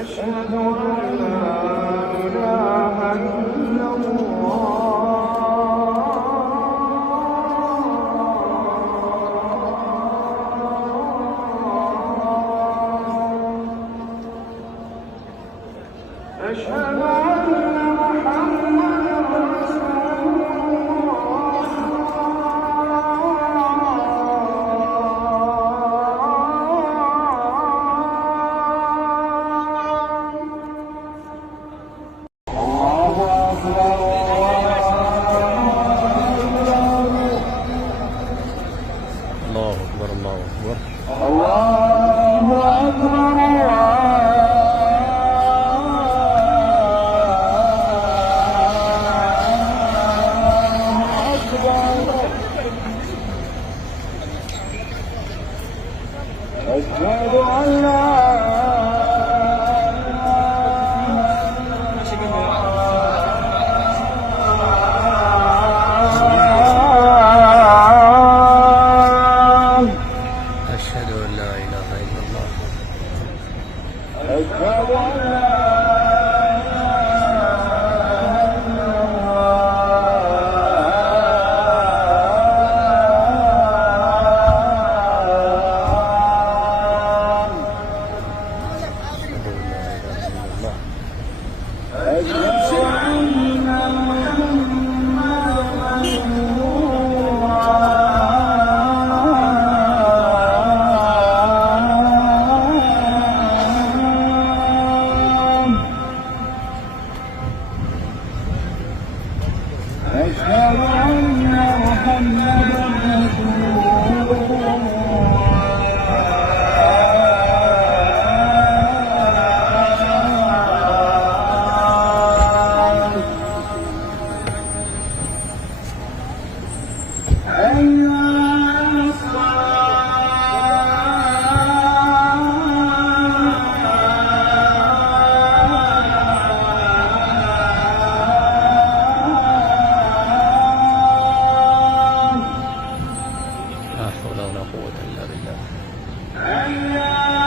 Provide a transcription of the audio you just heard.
أشهد أن لا إله إلا الله. أشهد أن محمدًا رسول الله. الله أكبر الله أكبر الله أكبر الله أكبر. أشهد أن لا أشهد أن لا إله إلا الله أشهد أن لا أشهد أن لا إله إلا الله أشهد أن محمدًا رسول الله. حي على الصلاة. لا حول ولا قوة إلا بالله حي